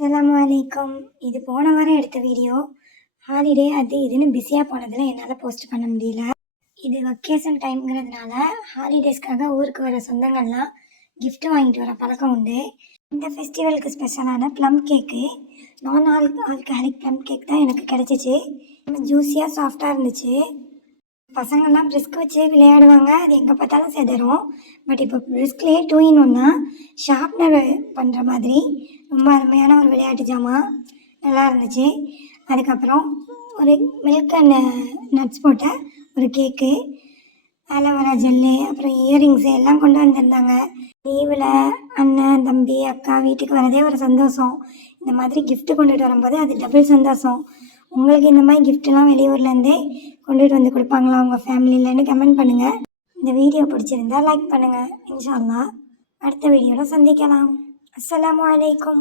அஸ்ஸலாமு அலைக்கும். இது போன வாரம் எடுத்த வீடியோ. ஹாலிடே அது இதுன்னு பிஸியாக போனதில் என்னால் போஸ்ட் பண்ண முடியல. இது வெக்கேஷன் டைம்ங்கிறதுனால ஹாலிடேஸ்க்காக ஊருக்கு வர சொந்தங்கள்லாம் கிஃப்ட்டு வாங்கிட்டு வர பழக்கம் உண்டு. இந்த ஃபெஸ்டிவலுக்கு ஸ்பெஷலான ப்ளம் கேக்கு, நான் ஆல்கஹாலிக் ப்ளம் கேக் தான் எனக்கு கிடச்சிச்சு. ஜூஸியாக சாஃப்டாக இருந்துச்சு. பசங்கள்லாம் பிரிஸ்க் வச்சு விளையாடுவாங்க, அது எங்கே பார்த்தாலும் செதறும். பட் இப்போ பிரிஸ்க்லேயே 2 in 1 ஷார்ப்னர் பண்ணுற மாதிரி ரொம்ப அருமையான ஒரு விளையாட்டு ஜாமான், நல்லா இருந்துச்சு. அதுக்கப்புறம் ஒரு மில்க் அண்ட் நட்ஸ் போட்ட ஒரு கேக்கு, ஆலோவேரா ஜெல்லு, அப்புறம் இயரிங்ஸு எல்லாம் கொண்டு வந்திருந்தாங்க. லீவில் அண்ணன் தம்பி அக்கா வீட்டுக்கு வரதே ஒரு சந்தோஷம். இந்த மாதிரி கிஃப்ட்டு கொண்டுட்டு வரும்போது அது டபுள் சந்தோஷம். உங்களுக்கு இந்த மாதிரி கிஃப்ட்லாம் வெளியூர்லேருந்தே கொண்டுட்டு வந்து கொடுப்பாங்களா உங்கள் ஃபேமிலியிலன்னு கமெண்ட் பண்ணுங்கள். இந்த வீடியோ பிடிச்சிருந்தா லைக் பண்ணுங்கள். இன்ஷா அல்லாஹ் அடுத்த வீடியோவில் சந்திக்கலாம். அஸ்ஸலாமு அலைக்கும்.